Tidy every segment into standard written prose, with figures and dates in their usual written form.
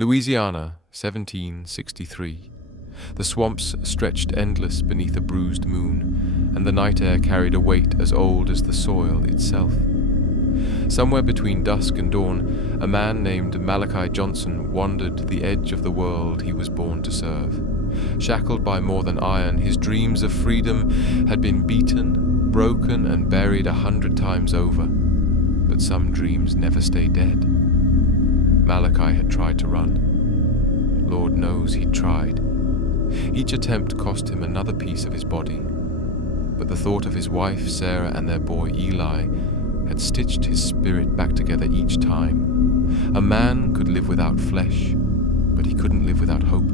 Louisiana, 1763. The swamps stretched endless beneath a bruised moon, and the night air carried a weight as old as the soil itself. Somewhere between dusk and dawn, a man named Malachi Johnson wandered the edge of the world he was born to serve. Shackled by more than iron, his dreams of freedom had been beaten, broken, and buried 100 times over. But some dreams never stay dead. Malachi had tried to run. Lord knows he'd tried. Each attempt cost him another piece of his body, but the thought of his wife, Sarah, and their boy, Eli, had stitched his spirit back together each time. A man could live without flesh, but he couldn't live without hope.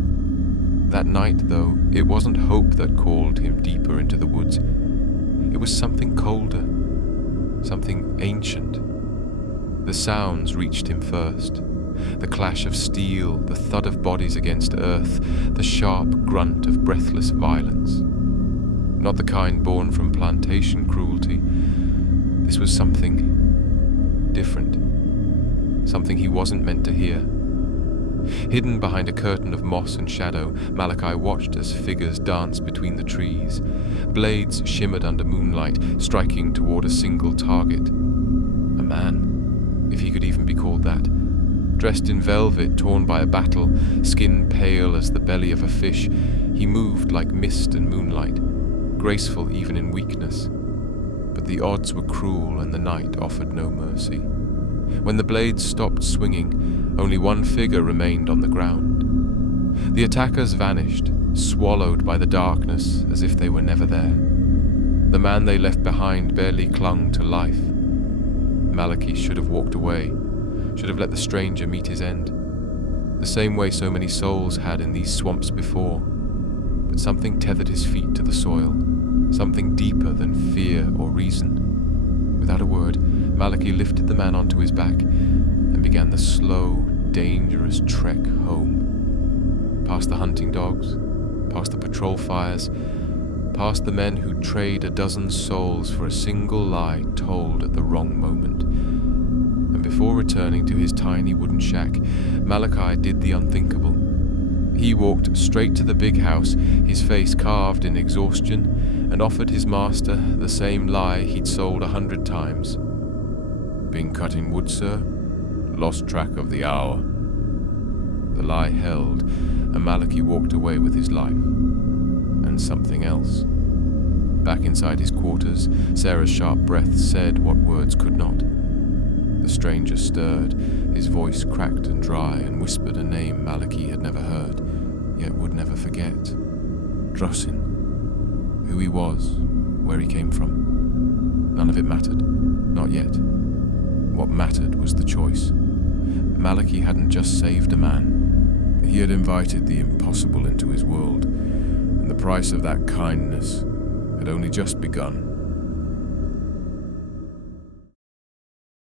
That night, though, it wasn't hope that called him deeper into the woods. It was something colder, something ancient. The sounds reached him first. The clash of steel, the thud of bodies against earth, the sharp grunt of breathless violence. Not the kind born from plantation cruelty. This was something different, something he wasn't meant to hear. Hidden behind a curtain of moss and shadow, Malachi watched as figures danced between the trees. Blades shimmered under moonlight, striking toward a single target. A man, if he could even be called that. Dressed in velvet torn by a battle, skin pale as the belly of a fish, he moved like mist and moonlight, graceful even in weakness. But the odds were cruel and the night offered no mercy. When the blades stopped swinging, only one figure remained on the ground. The attackers vanished, swallowed by the darkness as if they were never there. The man they left behind barely clung to life. Malachi should have walked away, should have let the stranger meet his end, the same way so many souls had in these swamps before. But something tethered his feet to the soil, something deeper than fear or reason. Without a word, Malachi lifted the man onto his back and began the slow, dangerous trek home. Past the hunting dogs, past the patrol fires, past the men who'd trade a dozen souls for a single lie told at the wrong moment. And before returning to his tiny wooden shack, Malachi did the unthinkable. He walked straight to the big house, his face carved in exhaustion, and offered his master the same lie he'd sold 100 times. "Been cutting wood, sir? Lost track of the hour." The lie held, and Malachi walked away with his life. And something else. Back inside his quarters, Sarah's sharp breath said what words could not. The stranger stirred, his voice cracked and dry, and whispered a name Malachi had never heard, yet would never forget. Drossin. Who he was, where he came from. None of it mattered. Not yet. What mattered was the choice. Malachi hadn't just saved a man. He had invited the impossible into his world, and the price of that kindness had only just begun.